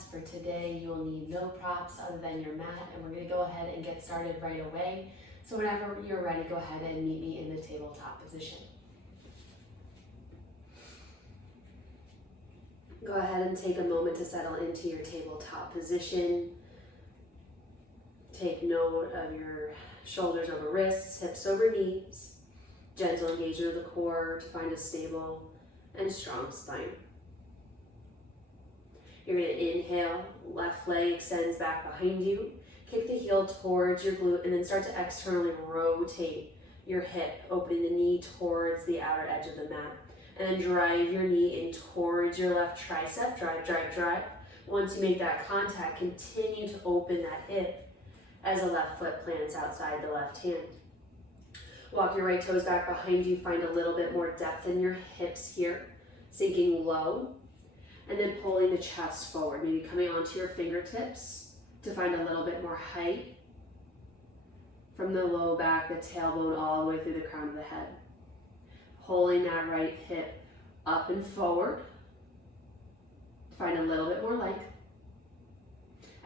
class. For today, you'll need no props other than your mat, and we're going to go ahead and get started right away. So whenever you're ready, go ahead and meet me in the tabletop position. Go ahead and take a moment to settle into your tabletop position. Take note of your shoulders over wrists, hips over knees. Gentle engagement of the core to find a stable and strong spine. You're going to inhale, left leg extends back behind you. Kick the heel towards your glute and then start to externally rotate your hip, opening the knee towards the outer edge of the mat. And then drive your knee in towards your left tricep. Drive, drive, drive. Once you make that contact, continue to open that hip as the left foot plants outside the left hand. Walk your right toes back behind you. Find a little bit more depth in your hips here. Sinking low. And then pulling the chest forward. Maybe coming onto your fingertips to find a little bit more height. From the low back, the tailbone, all the way through the crown of the head. Pulling that right hip up and forward. Find a little bit more length.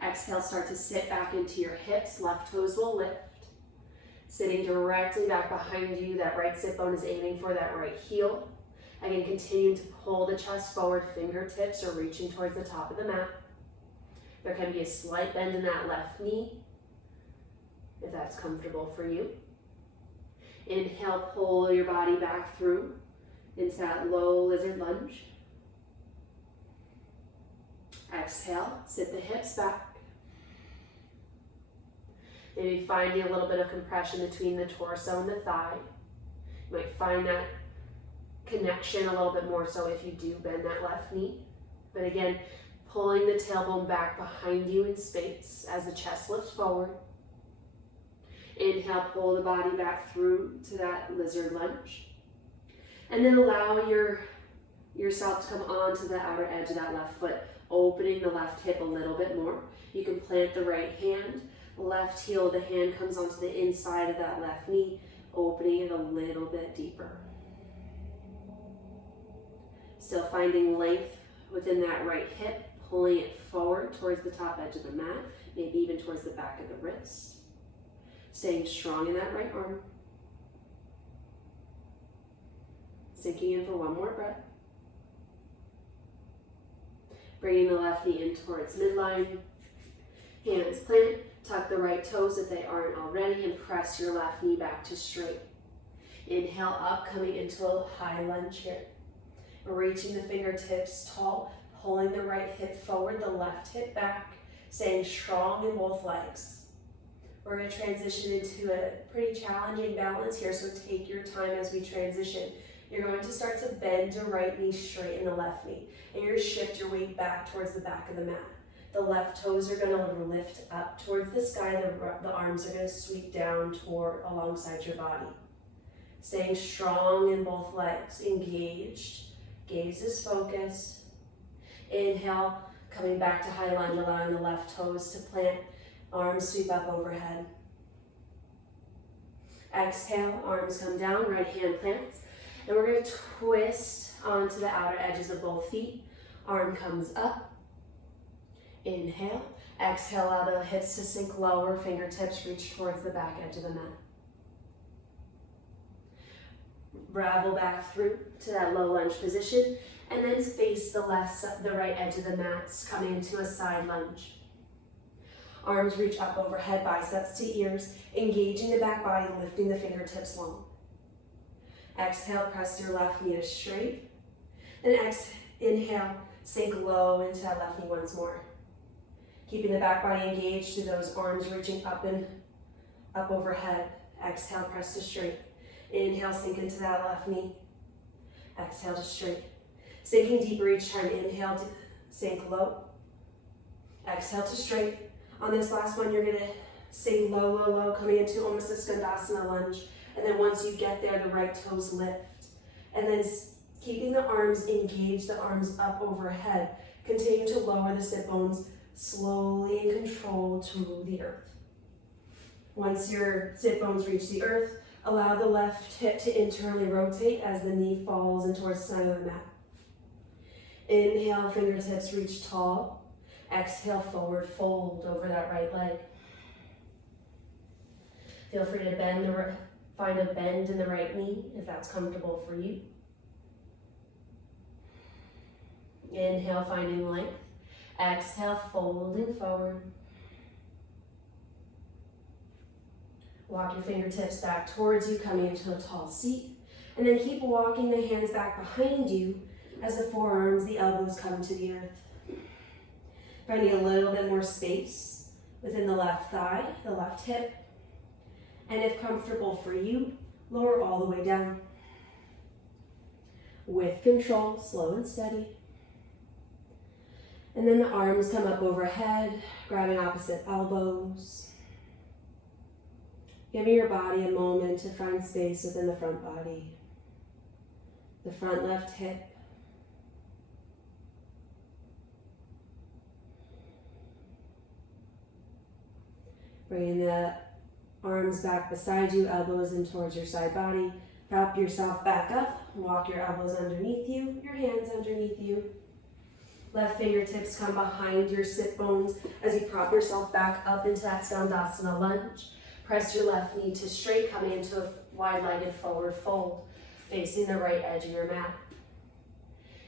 Exhale, start to sit back into your hips. Left toes will lift. Sitting directly back behind you. That right sit bone is aiming for that right heel. Again, continue to pull the chest forward. Fingertips are reaching towards the top of the mat. There can be a slight bend in that left knee, if that's comfortable for you. Inhale, pull your body back through into that low lizard lunge. Exhale, sit the hips back. Maybe finding a little bit of compression between the torso and the thigh. You might find that connection a little bit more so if you do bend that left knee. But again, pulling the tailbone back behind you in space as the chest lifts forward. Inhale, pull the body back through to that lizard lunge. And then allow yourself to come onto the outer edge of that left foot, opening the left hip a little bit more. You can plant the right hand. Left heel, the hand comes onto the inside of that left knee, opening it a little bit deeper. Still finding length within that right hip, pulling it forward towards the top edge of the mat, maybe even towards the back of the wrist. Staying strong in that right arm. Sinking in for one more breath. Bringing the left knee in towards midline. Hands plant. Tuck the right toes if they aren't already and press your left knee back to straight. Inhale up, coming into a high lunge here. Reaching the fingertips tall, pulling the right hip forward, the left hip back, staying strong in both legs. We're going to transition into a pretty challenging balance here, so take your time as we transition. You're going to start to bend your right knee straight and the left knee, and you're going to shift your weight back towards the back of the mat. The left toes are going to lift up towards the sky. The arms are going to sweep down alongside your body. Staying strong in both legs, engaged. Gaze is focused. Inhale, coming back to high lunge, allowing the left toes to plant. Arms sweep up overhead. Exhale, arms come down, right hand plants. And we're going to twist onto the outer edges of both feet. Arm comes up. Inhale. Exhale, allow the hips to sink lower, fingertips reach towards the back edge of the mat. Ravel back through to that low lunge position, and then face the right edge of the mat, coming into a side lunge. Arms reach up overhead, biceps to ears, engaging the back body, lifting the fingertips long. Exhale, press your left knee to straight. And inhale, sink low into that left knee once more. Keeping the back body engaged through those arms reaching up and up overhead. Exhale, press to straight. Inhale, sink into that left knee. Exhale to straight. Sinking deeper each time. Inhale to sink low. Exhale to straight. On this last one, you're going to sink low, low, low, coming into almost a Skandasana lunge. And then once you get there, the right toes lift. And then keeping the arms engaged, the arms up overhead. Continue to lower the sit bones slowly and control to the earth. Once your sit bones reach the earth, allow the left hip to internally rotate as the knee falls in towards the side of the mat. Inhale, fingertips reach tall. Exhale, forward fold over that right leg. Feel free to find a bend in the right knee if that's comfortable for you. Inhale, finding length. Exhale, folding forward. Walk your fingertips back towards you, coming into a tall seat. And then keep walking the hands back behind you as the forearms, the elbows come to the earth. Finding a little bit more space within the left thigh, the left hip. And if comfortable for you, lower all the way down. With control, slow and steady. And then the arms come up overhead, grabbing opposite elbows. Giving your body a moment to find space within the front body. The front left hip. Bringing the arms back beside you, elbows in towards your side body. Prop yourself back up. Walk your elbows underneath you, your hands underneath you. Left fingertips come behind your sit bones as you prop yourself back up into that Skandasana lunge. Press your left knee to straight, coming into a wide-legged forward fold, facing the right edge of your mat.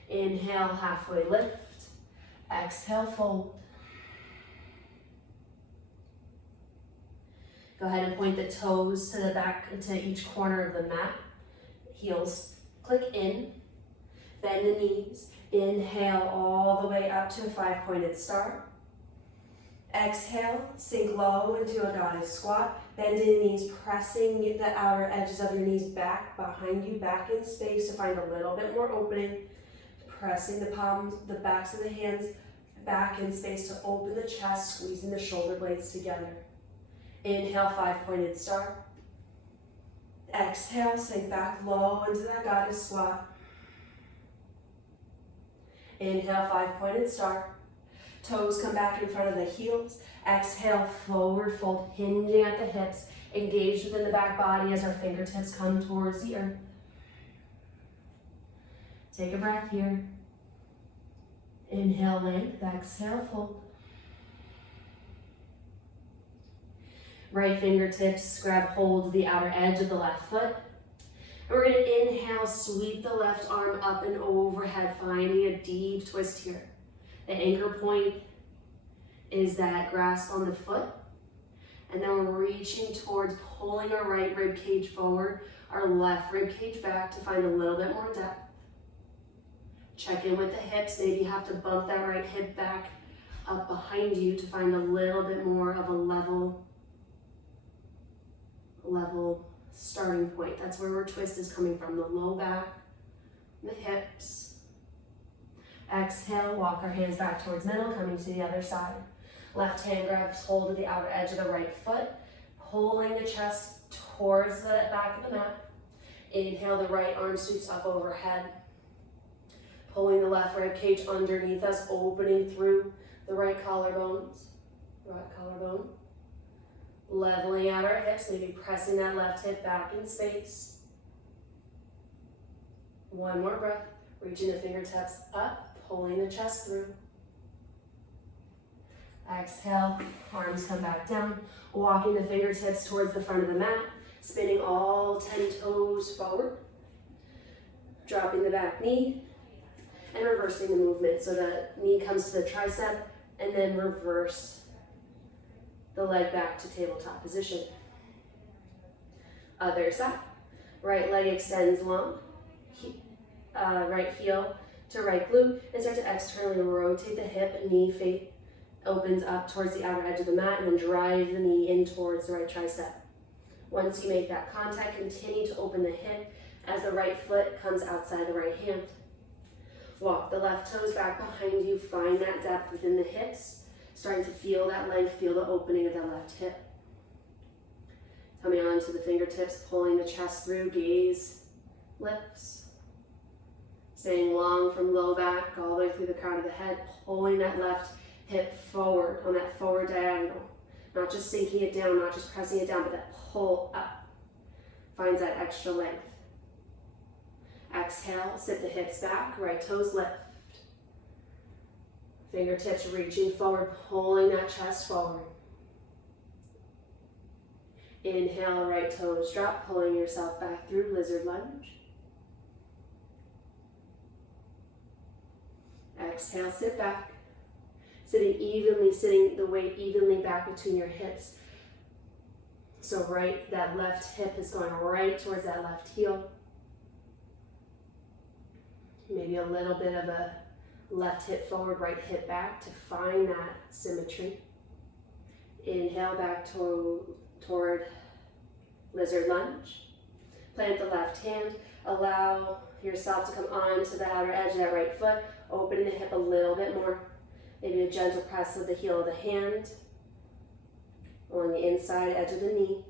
Inhale, halfway lift. Exhale, fold. Go ahead and point the toes to the back, to each corner of the mat. Heels click in. Bend the knees. Inhale all the way up to a 5-pointed star. Exhale, sink low into a goddess squat. Bending the knees, pressing the outer edges of your knees back behind you, back in space to find a little bit more opening. Pressing the palms, the backs of the hands back in space to open the chest, squeezing the shoulder blades together. Inhale, 5-pointed star. Exhale, sink back low into that goddess squat. Inhale, 5-pointed star. Toes come back in front of the heels. Exhale, forward fold, hinging at the hips. Engage within the back body as our fingertips come towards the earth. Take a breath here. Inhale, length. Exhale, fold. Right fingertips grab hold of the outer edge of the left foot. And we're going to inhale, sweep the left arm up and overhead, finding a deep twist here. The anchor point is that grasp on the foot. And then we're reaching towards pulling our right rib cage forward, our left rib cage back to find a little bit more depth. Check in with the hips. Maybe you have to bump that right hip back up behind you to find a little bit more of a level starting point. That's where our twist is coming from, the low back, the hips. Exhale, walk our hands back towards middle, coming to the other side. Left hand grabs hold of the outer edge of the right foot, pulling the chest towards the back of the mat. Inhale, the right arm sweeps up overhead, pulling the left rib cage underneath us, opening through the right collarbones. Leveling out our hips, maybe pressing that left hip back in space. One more breath, reaching the fingertips up, pulling the chest through. Exhale, arms come back down, walking the fingertips towards the front of the mat, spinning all 10 toes forward, dropping the back knee, and reversing the movement. So the knee comes to the tricep, and then reverse the leg back to tabletop position. Other side. Right leg extends long. Right heel to right glute, and start to externally rotate the hip and knee. Feet opens up towards the outer edge of the mat, and then drive the knee in towards the right tricep. Once you make that contact, continue to open the hip as the right foot comes outside the right hand. Walk the left toes back behind you. Find that depth within the hips. Starting to feel that length, feel the opening of that left hip. Coming onto the fingertips, pulling the chest through, gaze, lips. Staying long from low back, all the way through the crown of the head, pulling that left hip forward on that forward diagonal. Not just sinking it down, not just pressing it down, but that pull up. Finds that extra length. Exhale, sit the hips back, right toes lift. Fingertips reaching forward, pulling that chest forward. Inhale, right toes drop, pulling yourself back through lizard lunge. Exhale, sit back. Sitting the weight evenly back between your hips. So that left hip is going right towards that left heel. Maybe a little bit of a left hip forward, right hip back to find that symmetry. Inhale back toward lizard lunge. Plant the left hand. Allow yourself to come onto the outer edge of that right foot. Opening the hip a little bit more. Maybe a gentle press with the heel of the hand along the inside edge of the knee.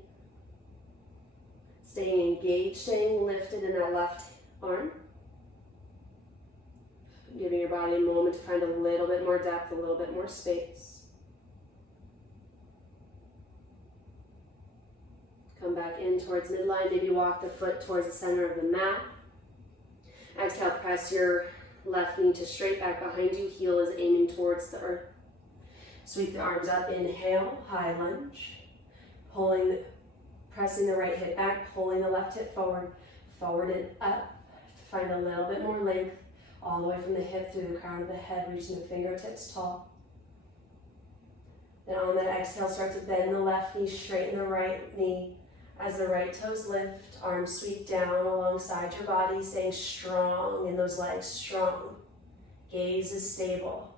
Staying engaged, staying lifted in that left arm. Giving your body a moment to find a little bit more depth, a little bit more space. Come back in towards midline. Maybe walk the foot towards the center of the mat. Exhale, press your left knee to straight back behind you. Heel is aiming towards the earth. Sweep the arms up. Inhale, high lunge. Pressing the right hip back, pulling the left hip forward and up to find a little bit more length all the way from the hip through the crown of the head, reaching the fingertips tall. Then on that exhale, start to bend the left knee, straighten the right knee as the right toes lift, arms sweep down alongside your body, staying strong in those legs, strong. Gaze is stable.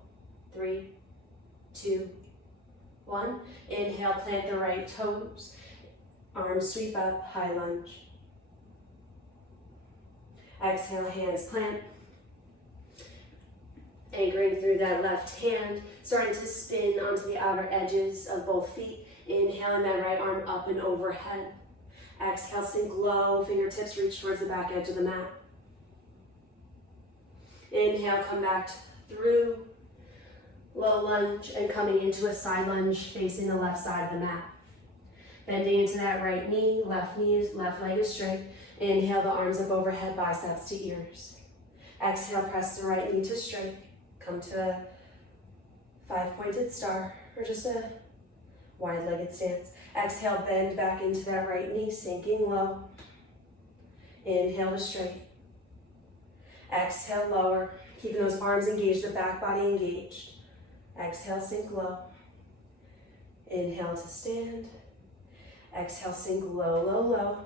3, 2, 1. Inhale, plant the right toes. Arms sweep up, high lunge. Exhale, hands plant. Anchoring through that left hand, starting to spin onto the outer edges of both feet. Inhaling that right arm up and overhead. Exhale, sink low, fingertips reach towards the back edge of the mat. Inhale, come back through low lunge and coming into a side lunge facing the left side of the mat. Bending into that right knee, left leg is straight. Inhale, the arms up overhead, biceps to ears. Exhale, press the right knee to straight. Come to a 5-pointed star or just a wide-legged stance. Exhale, bend back into that right knee, sinking low. Inhale to straight. Exhale, lower. Keeping those arms engaged, the back body engaged. Exhale, sink low. Inhale to stand. Exhale, sink low, low, low.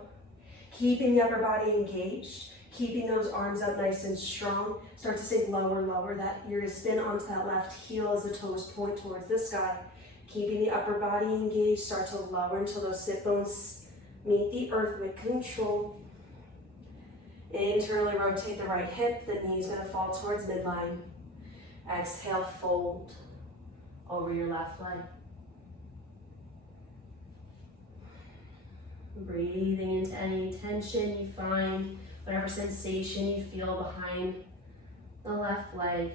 Keeping the upper body engaged. Keeping those arms up nice and strong. Start to sink lower, lower. That you're going to spin onto that left heel as the toes point towards the sky. Keeping the upper body engaged. Start to lower until those sit bones meet the earth with control. Internally rotate the right hip. The knee is going to fall towards midline. Exhale, fold over your left leg. Breathing into any tension you find, whatever sensation you feel behind the left leg.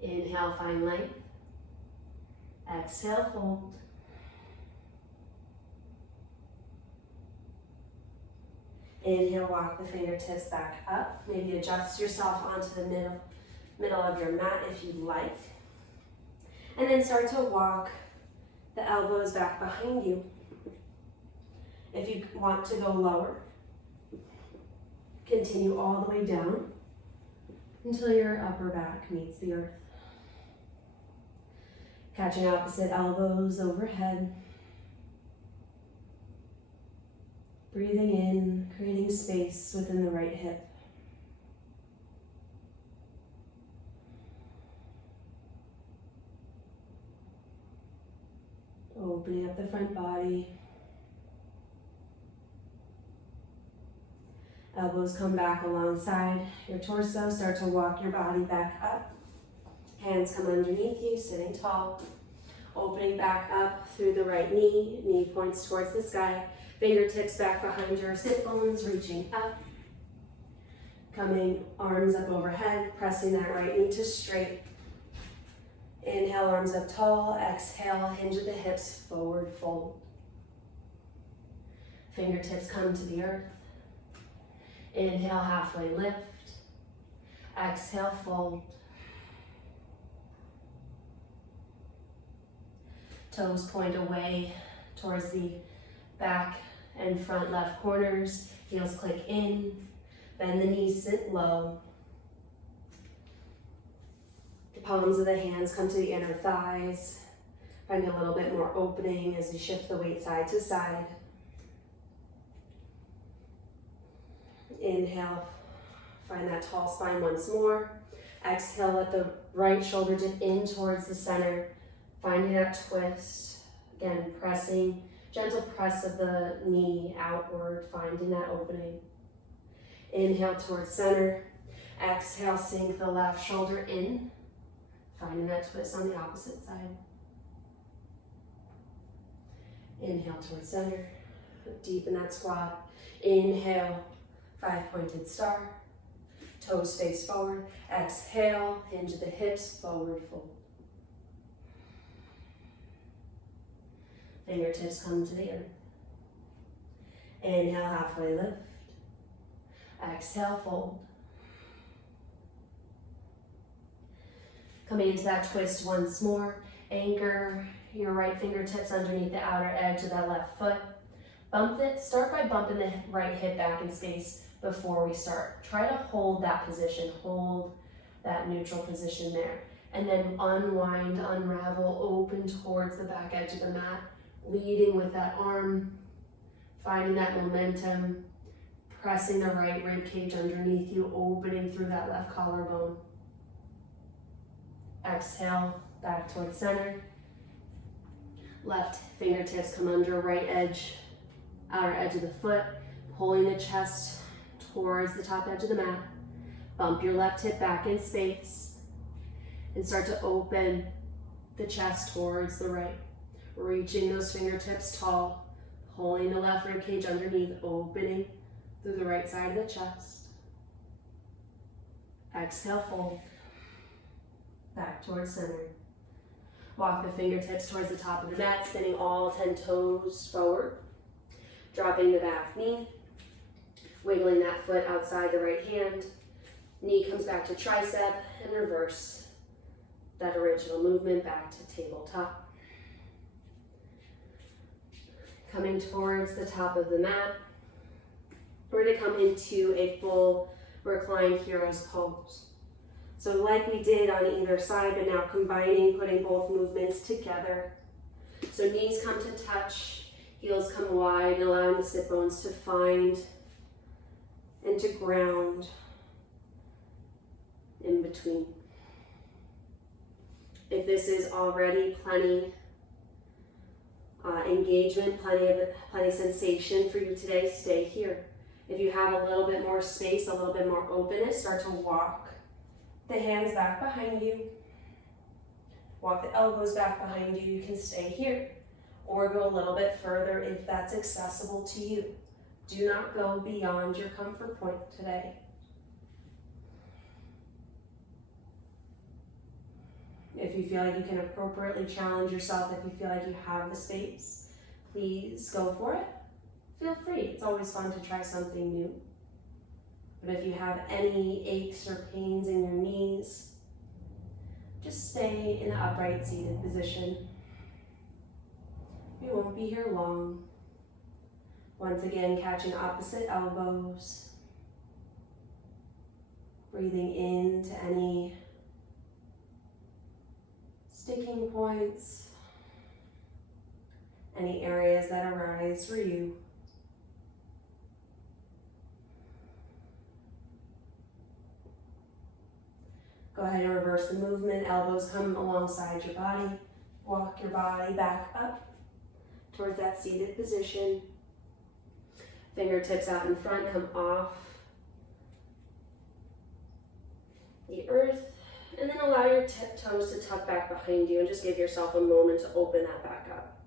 Inhale, find length. Exhale, fold. Inhale, walk the fingertips back up. Maybe adjust yourself onto the middle of your mat if you'd like. And then start to walk the elbows back behind you. If you want to go lower, continue all the way down until your upper back meets the earth. Catching opposite elbows overhead. Breathing in, creating space within the right hip. Opening up the front body. Elbows come back alongside your torso. Start to walk your body back up. Hands come underneath you, sitting tall. Opening back up through the right knee. Knee points towards the sky. Fingertips back behind your sit bones, reaching up. Coming, arms up overhead, pressing that right knee to straight. Inhale, arms up tall. Exhale, hinge at the hips, forward fold. Fingertips come to the earth. Inhale, halfway lift. Exhale, fold. Toes point away towards the back and front left corners. Heels click in. Bend the knees, sit low. The palms of the hands come to the inner thighs. Find a little bit more opening as you shift the weight side to side. Inhale, find that tall spine once more. Exhale, let the right shoulder dip in towards the center, finding that twist. Again, pressing, gentle press of the knee outward, finding that opening. Inhale towards center. Exhale, sink the left shoulder in, finding that twist on the opposite side. Inhale towards center. Deepen that squat. Inhale, 5-pointed star. Toes face forward. Exhale, hinge the hips, forward fold. Fingertips come to the earth. Inhale, halfway lift. Exhale, fold. Coming into that twist once more. Anchor your right fingertips underneath the outer edge of that left foot. Start by bumping the right hip back in space before we start. Try to hold that position, hold that neutral position there. And then unwind, unravel, open towards the back edge of the mat, leading with that arm, finding that momentum, pressing the right rib cage underneath you, opening through that left collarbone. Exhale, back towards center. Left fingertips come under right edge, outer edge of the foot, pulling the chest towards the top edge of the mat. Bump your left hip back in space and start to open the chest towards the right. Reaching those fingertips tall, pulling the left rib cage underneath, opening through the right side of the chest. Exhale, fold. Back towards center. Walk the fingertips towards the top of the mat, spinning all 10 toes forward. Dropping the back knee. Wiggling that foot outside the right hand. Knee comes back to tricep and reverse that original movement back to tabletop. Coming towards the top of the mat. We're going to come into a full reclined hero's pose. So like we did on either side, but now combining, putting both movements together. So knees come to touch, heels come wide, allowing the sit bones to find and to ground in between. If this is already plenty engagement, plenty sensation for you today, stay here. If you have a little bit more space, a little bit more openness, start to walk the hands back behind you. Walk the elbows back behind you. You can stay here or go a little bit further if that's accessible to you. Do not go beyond your comfort point today. If you feel like you can appropriately challenge yourself, if you feel like you have the space, please go for it. Feel free. It's always fun to try something new. But if you have any aches or pains in your knees, just stay in the upright seated position. We won't be here long. Once again, catching opposite elbows. Breathing into any sticking points, any areas that arise for you. Go ahead and reverse the movement. Elbows come alongside your body. Walk your body back up towards that seated position. Fingertips out in front, come off the earth. And then allow your toes to tuck back behind you and just give yourself a moment to open that back up.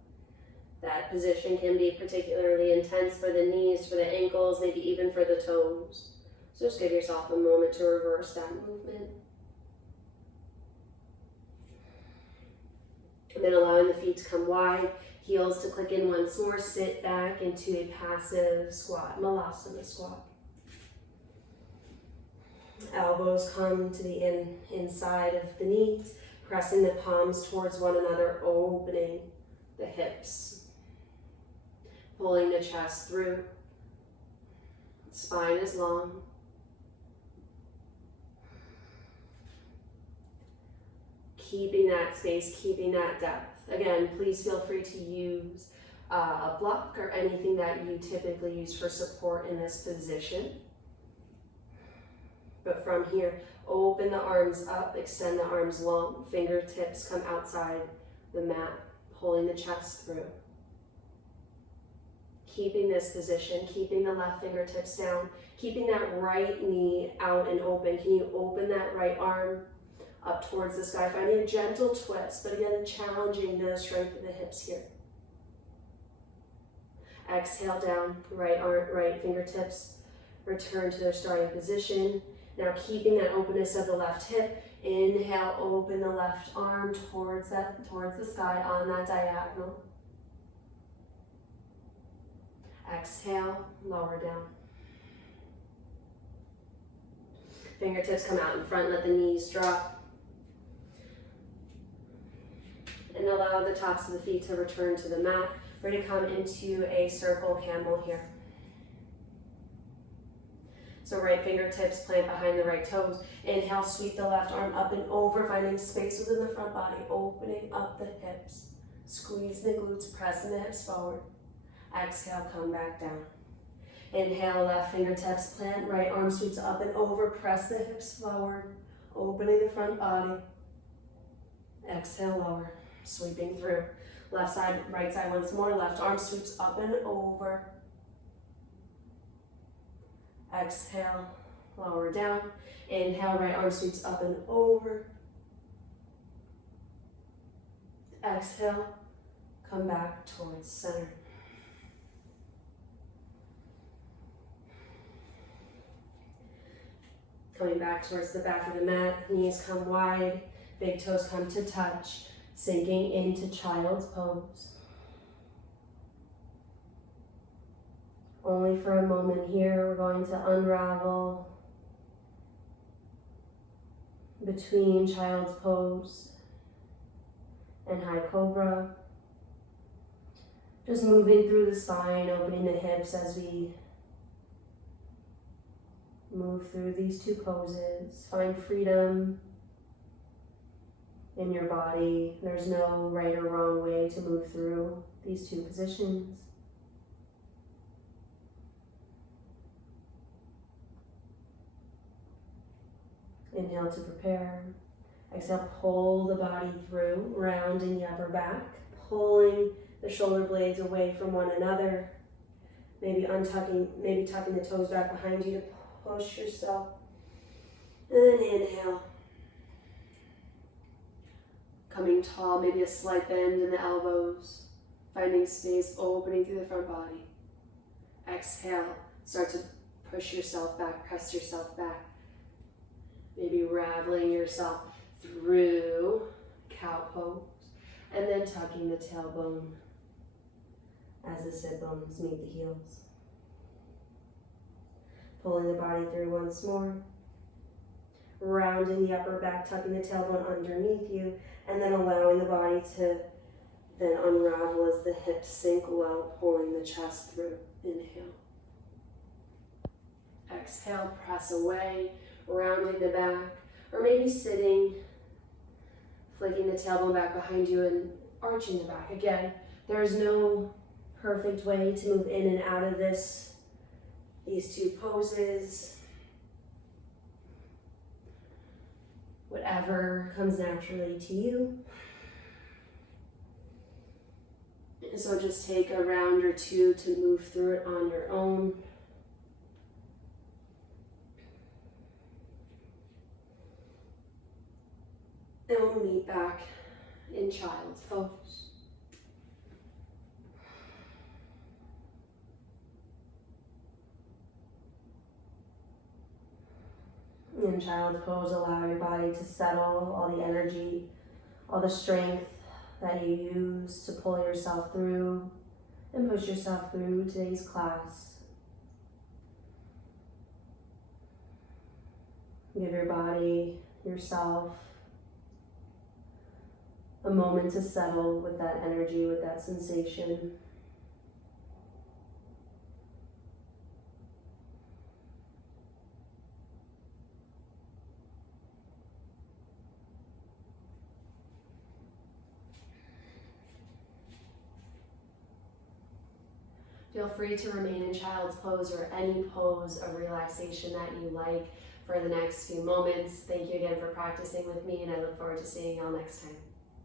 That position can be particularly intense for the knees, for the ankles, maybe even for the toes. So just give yourself a moment to reverse that movement. And then allowing the feet to come wide, heels to click in once more, sit back into a passive squat, Malasana squat. Elbows come to the inside of the knees, pressing the palms towards one another, opening the hips. Pulling the chest through. Spine is long. Keeping that space, keeping that depth. Again, please feel free to use a block or anything that you typically use for support in this position. But from here, open the arms up, extend the arms long, fingertips come outside the mat, pulling the chest through. Keeping this position, keeping the left fingertips down, keeping that right knee out and open. Can you open that right arm up towards the sky? Finding a gentle twist, but again, challenging the strength of the hips here. Exhale down, right fingertips return to their starting position. Now keeping that openness of the left hip, inhale, open the left arm towards the sky on that diagonal. Exhale, lower down. Fingertips come out in front, let the knees drop. And allow the tops of the feet to return to the mat. We're going to come into a circle camel here. So right fingertips plant behind the right toes. Inhale, sweep the left arm up and over, finding space within the front body, opening up the hips. Squeeze the glutes, pressing the hips forward. Exhale, come back down. Inhale, left fingertips plant, right arm sweeps up and over, press the hips forward, opening the front body. Exhale, lower, sweeping through. Left side, right side once more, left arm sweeps up and over. Exhale, lower down. Inhale, right arm sweeps up and over. Exhale, come back towards center. Coming back towards the back of the mat, knees come wide, big toes come to touch, sinking into child's pose. Only for a moment here, we're going to unravel between child's pose and high cobra. Just moving through the spine, opening the hips as we move through these two poses. Find freedom in your body. There's no right or wrong way to move through these two positions. Inhale to prepare. Exhale, pull the body through, rounding the upper back, pulling the shoulder blades away from one another. Maybe tucking the toes back behind you to push yourself. And then inhale. Coming tall, maybe a slight bend in the elbows. Finding space, opening through the front body. Exhale, start to push yourself back, press yourself back. Maybe raveling yourself through cow pose. And then tucking the tailbone as the sit bones meet the heels. Pulling the body through once more. Rounding the upper back, tucking the tailbone underneath you, and then allowing the body to then unravel as the hips sink low, pulling the chest through. Inhale. Exhale, press away, rounding the back, or maybe sitting, flicking the tailbone back behind you and arching the back. Again, there is no perfect way to move in and out of these two poses. Whatever comes naturally to you. So just take a round or two to move through it on your own. And we'll meet back in child's pose. In child's pose, allow your body to settle, all the energy, all the strength that you use to pull yourself through and push yourself through today's class. Give your body, yourself, A moment to settle with that energy, with that sensation. Feel free to remain in child's pose or any pose of relaxation that you like for the next few moments. Thank you again for practicing with me, and I look forward to seeing y'all next time.